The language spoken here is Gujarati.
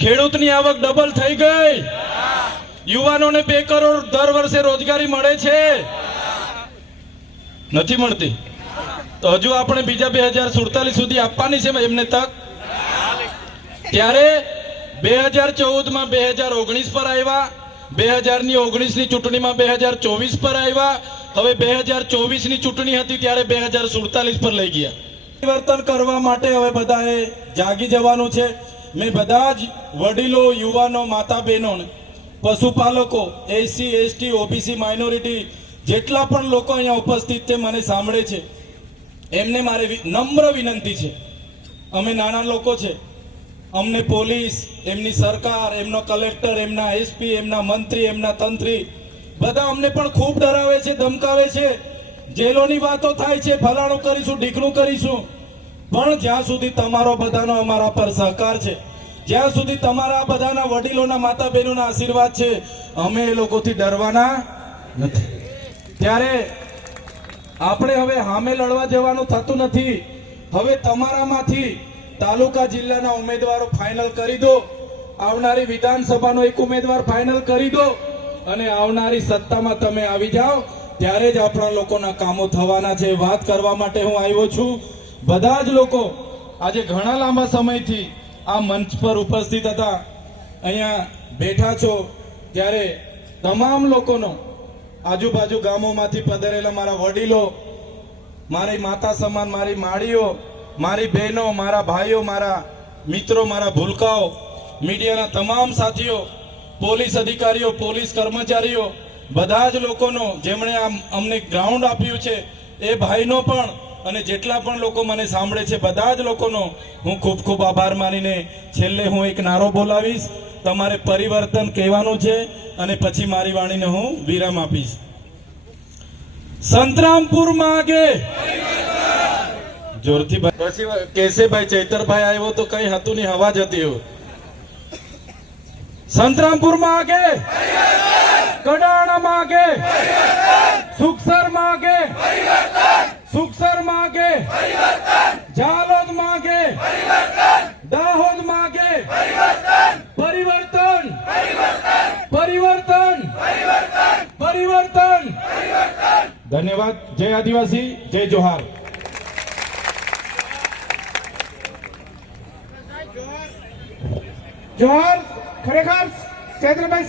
ખેડૂતની આવક ડબલ થઈ ગઈ, યુવાનોને 2 કરોડ દર વર્ષે રોજગારી મળે છે, નથી મળતી? તો હજુ આપણે બીજા 2047 સુધી આપવાની છે એમને તક. ત્યારે 2014 માં 2019 પર આવ્યા, 2019 ની ચૂંટણીમાં 2024 પર આવ્યા, હવે 2024 ની ચૂંટણી હતી ત્યારે 2047 પર લઈ ગયા. પરિવર્તન કરવા માટે હવે બધાએ જાગી જવાનું છે. મેં બધા જ વડીલો, યુવાનો, માતા બહેનો, પશુપાલકો, એસસી, એસટી, ઓબીસી, માઇનોરિટી જેટલા પણ લોકો અહીંયા ઉપસ્થિત છે, મને સાંભળે છે, એમને મારે નમ્ર વિનંતી છે. અમે નાના લોકો છે, અમને પોલીસ, એમની સરકાર, એમનો કલેક્ટર, એમના એસપી, એમના મંત્રી, એમના તંત્રી બધા અમને પણ ખૂબ ડરાવે છે, ધમકાવે છે, જેલોની વાતો થાય છે, ફલાણું કરીશું, ઢીકણું કરીશું. પણ જ્યાં સુધી તમારો બધાનો અમારા પર સહકાર છે, જ્યાં સુધી તમારા બધાના વડીલોના, માતા બહેનોના આશીર્વાદ છે, અમે એ લોકોથી ડરવાના નથી. ત્યારે આપણે હવે સામે લડવા જવાનું થતું નથી. હવે તમારામાંથી તાલુકા જિલ્લાના ઉમેદવારો ફાઇનલ કરી દો, આવનારી વિધાનસભાનો એક ઉમેદવાર ફાઇનલ કરી દો અને આવનારી સત્તામાં તમે આવી જાઓ, ત્યારે જ આપણા લોકોના કામો થવાના છે. વાત કરવા માટે હું આવ્યો છું. બધા જ લોકો આજે ઘણા લાંબા સમયથી આ મંચ પર ઉપસ્થિત હતા, અહીંયા બેઠા છો, ત્યારે તમામ લોકોનો, આજુબાજુ ગામોમાંથી પધારેલા મારા વડીલો, મારી માતા સમાન મારી માળીઓ, મારી બહેનો, મારા ભાઈઓ, મારા મિત્રો, મારા ભૂલકાઓ, મીડિયાના તમામ સાથીઓ, પોલીસ અધિકારીઓ, પોલીસ કર્મચારીઓ, બધા જ લોકોનો જેમણે અમને ગ્રાઉન્ડ આપ્યું છે એ ભાઈનો પણ, અને જેટલા પણ લોકો મને સાંભળે છે બધા જ લોકોનો હું ખૂબ ખૂબ આભાર માનીને છેલ્લે હું એક નારો બોલાવીશ. તમારે પરિવર્તન કહેવાનું છે અને પછી મારી વાણીને હું વિરામ આપીશ. સંતરામપુર માં આગે જોરથી પછી કેશેભાઈ ચૈતરભાઈ આવ્યો તો કઈ હતું નહીં, હવા જતી એવું. સંતરામપુર માં આગે, કડાણા માં આગે, સુખસર માં આગે, સુખસર માં આગે, જાલોદ માં આગે, દાહોદ માં આગે. પરિવર્તન, પરિવર્તન, પરિવર્તન. ધન્યવાદ. જય આદિવાસી, જય જોહાર. જોહાર. ખરેખર ચૈત્રભાઈ